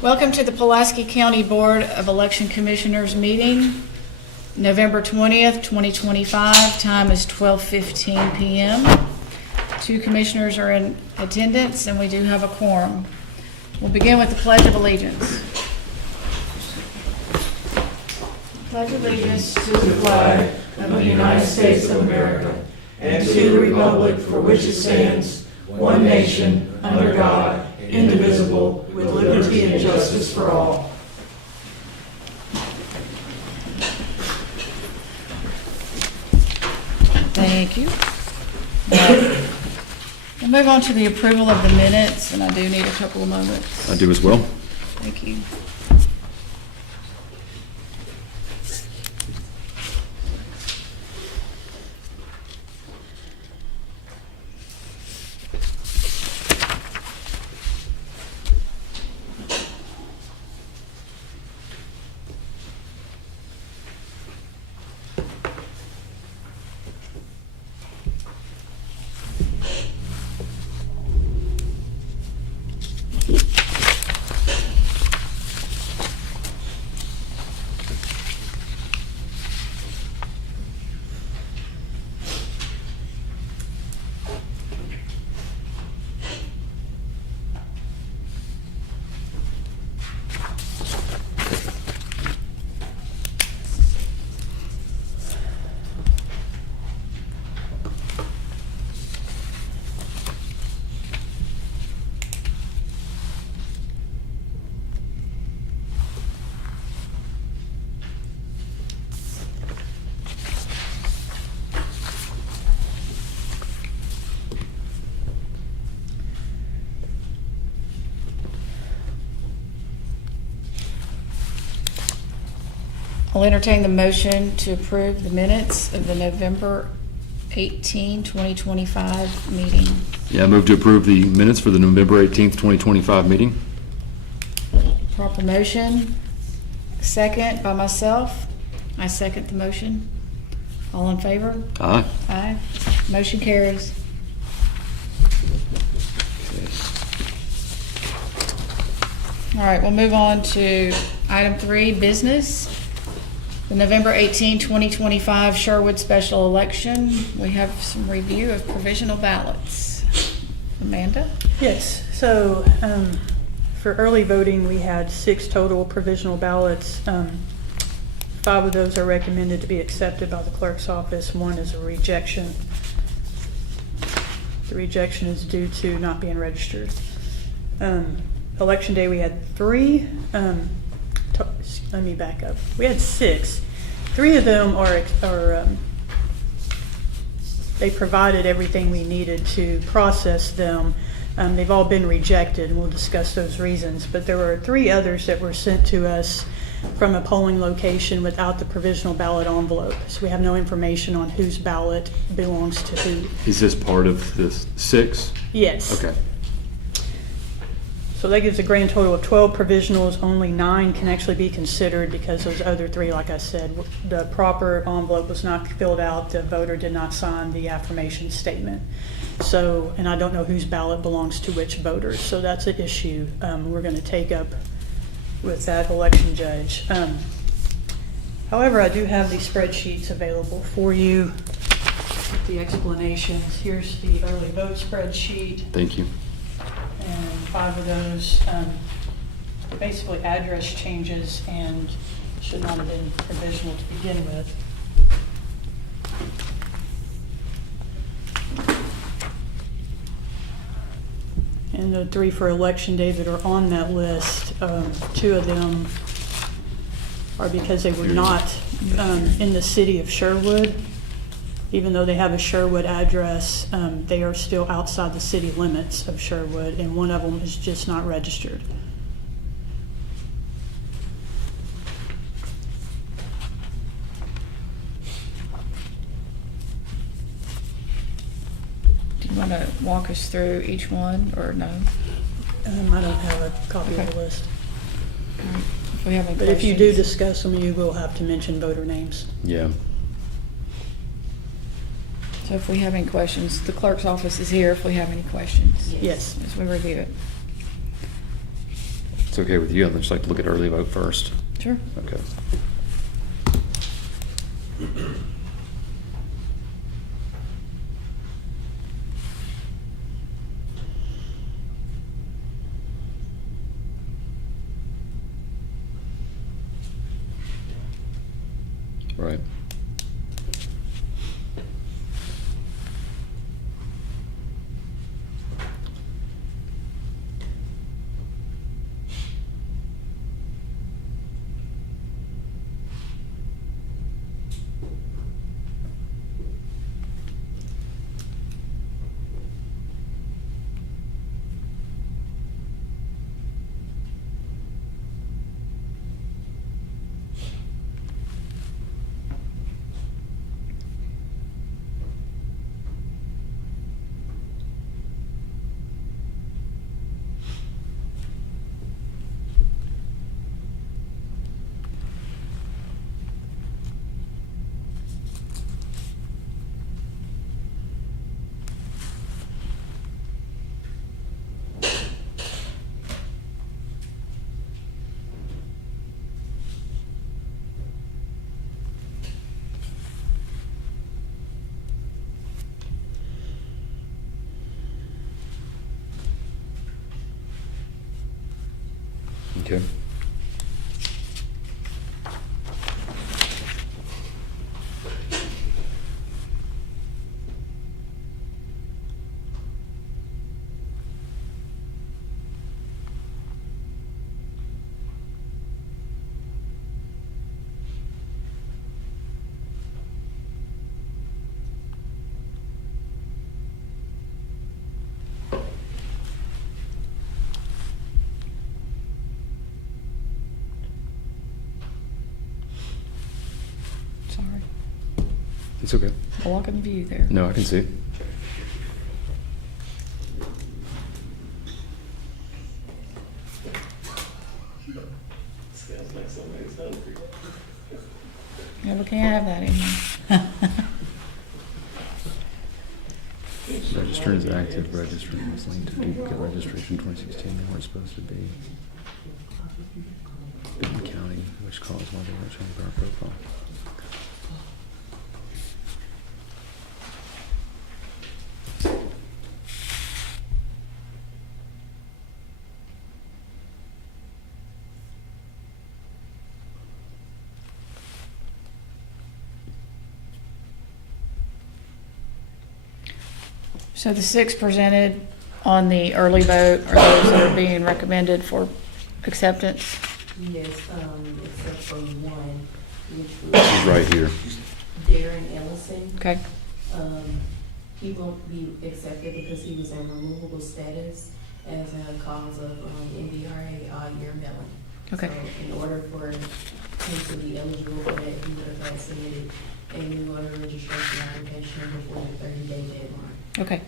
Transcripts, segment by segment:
Welcome to the Pulaski County Board of Election Commissioners meeting, November 20th, 2025. Time is 12:15 p.m. 2 commissioners are in attendance, and we do have a quorum. We'll begin with the Pledge of Allegiance. Pledge of allegiance to the flag of the United States of America and to the republic for which it stands, one nation, under God, indivisible, with liberty and justice for all. Thank you. We'll move on to the approval of the minutes, and I do need a couple of moments. I do as well. Thank you. I'll entertain the motion to approve the minutes of the November 18, 2025 meeting. Yeah, I move to approve the minutes for the November 18th, 2025 meeting. Proper motion. Second by myself. I second the motion. All in favor? Aye. Aye. Motion carries. All right, we'll move on to item 3, business. The November 18, 2025 Sherwood special election. We have some review of provisional ballots. Amanda? Yes, so for early voting, we had 6 total provisional ballots. 5 of those are recommended to be accepted by the clerk's office. 1 is a rejection. The rejection is due to not being registered. Election day, we had 3. Let me back up. We had 6. 3 of them are they provided everything we needed to process them. They've all been rejected, and we'll discuss those reasons. But there were 3 others that were sent to us from a polling location without the provisional ballot envelope. So we have no information on whose ballot belongs to who. Is this part of the 6? Yes. Okay. So that gives a grand total of 12 provisionals. Only 9 can actually be considered because those other 3, like I said, the proper envelope was not filled out. The voter did not sign the affirmation statement. So, and I don't know whose ballot belongs to which voter. So that's an issue we're going to take up with that election judge. However, I do have these spreadsheets available for you with the explanations. Here's the early vote spreadsheet. Thank you. And 5 of those basically address changes and should not have been provisional to begin with. And the 3 for election day that are on that list, 2 of them are because they were not in the city of Sherwood. Even though they have a Sherwood address, they are still outside the city limits of Sherwood, and 1 of them is just not registered. Do you want to walk us through each one, or no? I don't have a copy of the list. If we have any But if you do questions. discuss them, you will have to mention voter names. Yeah. So if we have any questions, the clerk's office is here if we have any questions. Yes. As we review it. it's okay with you, I'd just like to look at early vote first. Sure. Okay. Right. Okay. Sorry. It's okay. Blocking the view there. No, I can see. Sounds like somebody's hungry. Yeah, we can't have that anymore. Register is active, register was linked to duplicate registration 2016, they weren't supposed to be. Benton County, which caused why they weren't changing our profile. So the six presented on the early vote are those that are being recommended for acceptance? Yes, except for one, which This is was right here. Darren Ellison. Okay. He won't be accepted because he was in removable status as a cause of MVRA odd-year melon. Okay. So in order for him to be eligible for that, he would have had submitted a new voter registration application before the 30-day deadline. Okay.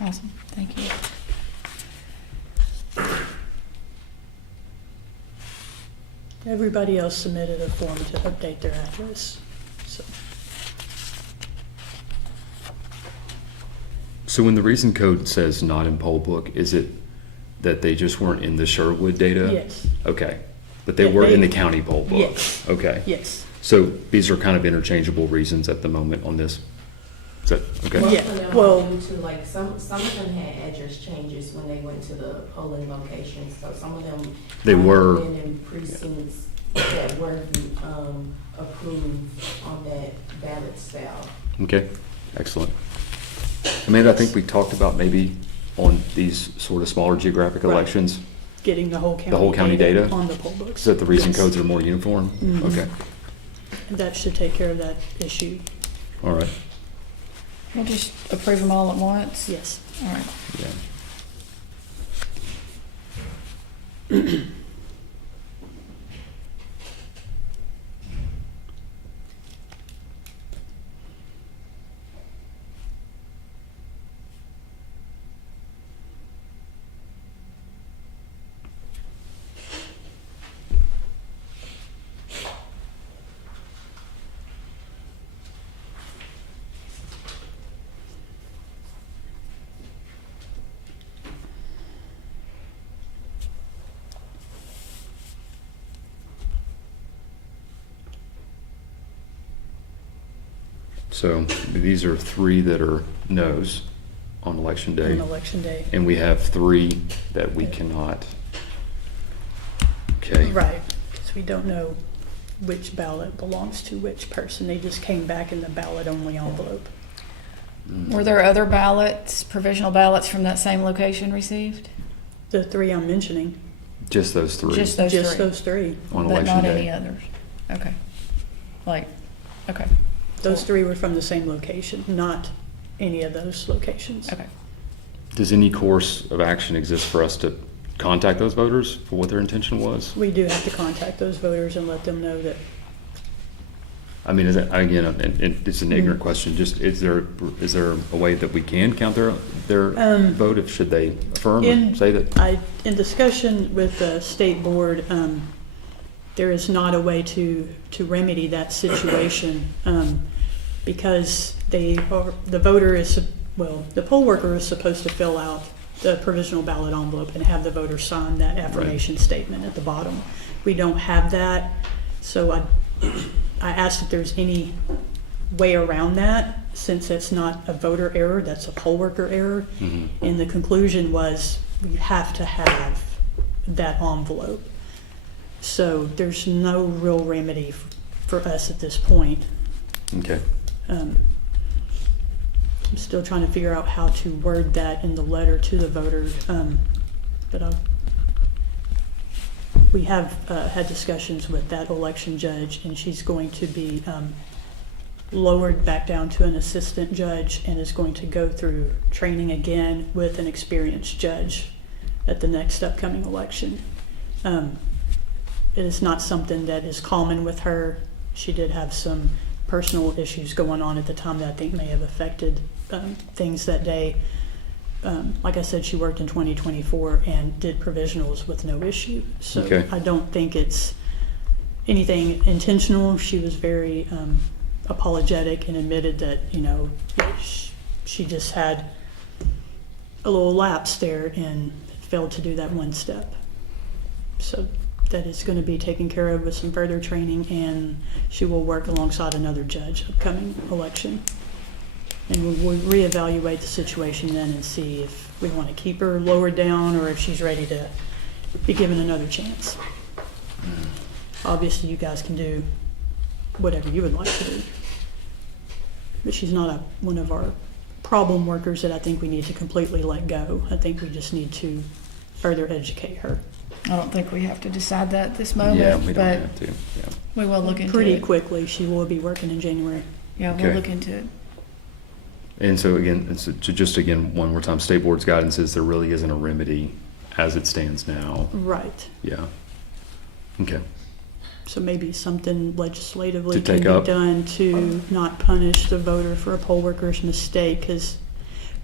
Awesome. Thank you. Everybody else submitted a form to update their address, so. So when the reason code says not in poll book, is it that they just weren't in the Sherwood data? Yes, Okay, but they Yeah, were they- in the county poll book? Yes. Okay. yes. So these are kind of interchangeable reasons at the moment on this? Is that, okay? Most Yeah, of them well- are due to, like, some of them had address changes when they went to the polling locations, so some of them. They might have were- been in precincts that were, approved on that ballot style. Okay, excellent. Amanda, I think we talked about maybe on these sort of smaller geographic Right. elections, Getting the whole county. data? On the poll books. so that the reason Yes. codes are more uniform? Mhm. Okay, That should take care of that issue, all right, We'll just approve them all at once? yes. All right. yeah. So these are 3 that are no's on election day. On election day. And we have 3 that we cannot. Okay. Right, because we don't know which ballot belongs to which person. They just came back in the ballot-only envelope. Were there other ballots, provisional ballots from that same location received? The 3 I'm mentioning, Just those 3 Just those just three? those 3. on But election not day. any others? Okay. Okay. Those 3 were from the same location, not any of those locations. Okay. Does any course of action exist for us to contact those voters for what their intention was? We do have to contact those voters and let them know that, I mean, is it, again, it's an ignorant question, just, is there a way that we can count their vote, if should they affirm or say that? in discussion with the state board, there is not a way to remedy that situation, because the poll worker is supposed to fill out the provisional ballot envelope and have the voter sign that affirmation statement at the bottom. We don't have that, so I asked if there's any way around that, since it's not a voter error, that's a poll worker error. Mm-hmm. And the conclusion was, we have to have that envelope. So there's no real remedy for us at this point. Okay. I'm still trying to figure out how to word that in the letter to the voters, but we have had discussions with that election judge, and she's going to be lowered back down to an assistant judge and is going to go through training again with an experienced judge at the next upcoming election. It is not something that is common with her. She did have some personal issues going on at the time that I think may have affected things that day. Like I said, she worked in 2024 and did provisionals with no issue. So Okay. I don't think it's anything intentional. She was very apologetic and admitted that, she just had a little lapse there and failed to do that one step. So that is going to be taken care of with some further training, and she will work alongside another judge upcoming election. And we'll reevaluate the situation then and see if we want to keep her lowered down or if she's ready to be given another chance. Obviously, you guys can do whatever you would like to do. But she's not one of our problem workers that I think we need to completely let go. I think we just need to further educate her. I don't think we have to decide that at this moment, Yeah, we don't but have to, yeah. we will look into Pretty it. quickly, she will be working in January. Yeah, we'll Okay. look into it. And so again, again, one more time, state board's guidance is there really isn't a remedy as it stands now. Right. Yeah. Okay. So maybe something legislatively To can take be up? done to not punish the voter for a poll worker's mistake.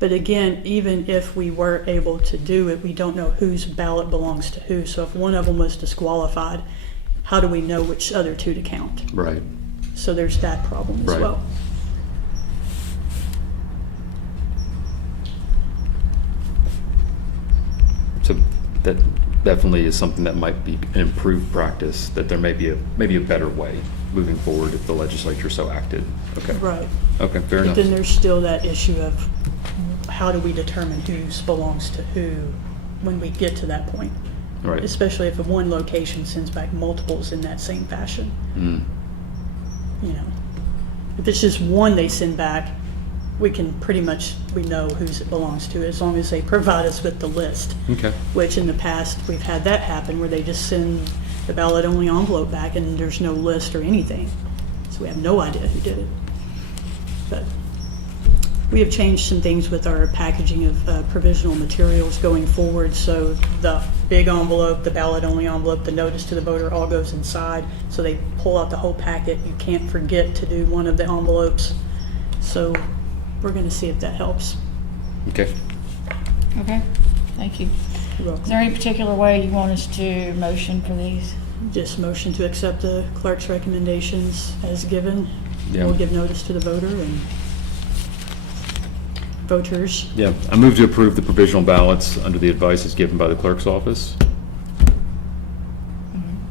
But again, even if we were able to do it, we don't know whose ballot belongs to who. So if one of them was disqualified, how do we know which other 2 to count? Right. So there's that problem as Right. well. So that definitely is something that might be an improved practice, that there may be a better way moving forward if the legislature so acted. Okay. Right. Okay, fair But enough. then there's still that issue of how do we determine whose belongs to who when we get to that point? Right. Especially if one location sends back multiples in that same fashion. Mm. If it's just one they send back, we know whose it belongs to as long as they provide us with the list. Okay. Which in the past, we've had that happen where they just send the ballot-only envelope back and there's no list or anything. So we have no idea who did it. But we have changed some things with our packaging of provisional materials going forward. So the big envelope, the ballot-only envelope, the notice to the voter all goes inside. So they pull out the whole packet. You can't forget to do one of the envelopes. So we're going to see if that helps. Okay. Okay, thank you. You're Is welcome. there any particular way you want us to motion for these? Just motion to accept the clerk's recommendations as given. Yeah. We'll give notice to the voter and voters. Yeah, I move to approve the provisional ballots under the advice as given by the clerk's office.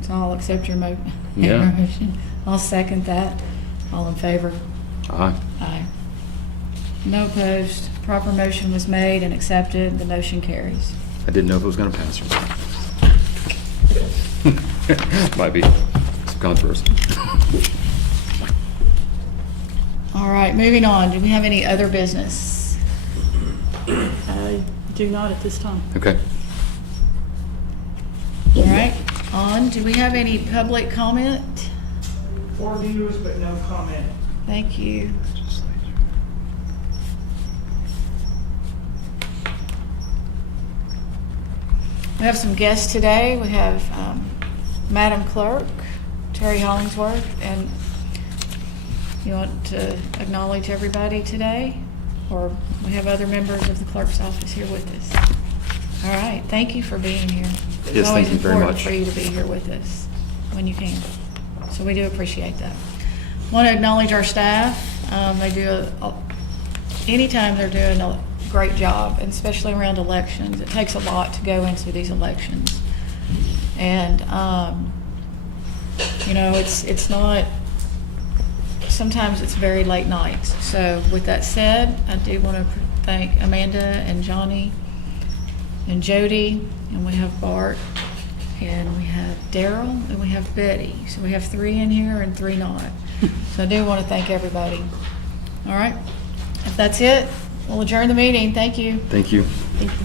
So I'll accept your Yeah. motion. I'll second that. All in favor? Aye. Aye. No opposed. Proper motion was made and accepted. The motion carries. I didn't know if it was gonna pass or not. Might be some controversy. All right, moving on. Do we have any other business? I do not at this time. Okay. All right, on. Do we have any public comment? 4 viewers, but no comment. Thank you. We have some guests today. We have Madam Clerk, Terry Hollingsworth, and you want to acknowledge everybody today? Or we have other members of the clerk's office here with us. All right, thank you for being here. Yes, thank you very much. It's always important for you to be here with us when you can. So we do appreciate that. Want to acknowledge our staff. They do anytime they're doing a great job, and especially around elections. It takes a lot to go into these elections. And, you know, it's not, sometimes it's very late nights. So with that said, I do want to thank Amanda and Johnny and Jody, and we have Bart, and we have Daryl, and we have Betty. So we have 3 in here and 3 not. So I do want to thank everybody. All right, if that's it, we'll adjourn the meeting. Thank you. Thank you. Thank you.